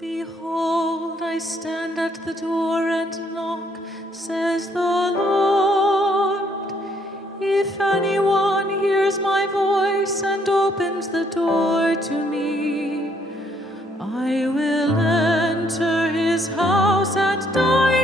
Behold, I stand at the door and knock, says the Lord. If anyone hears my voice and opens the door to me, I will enter his house and dine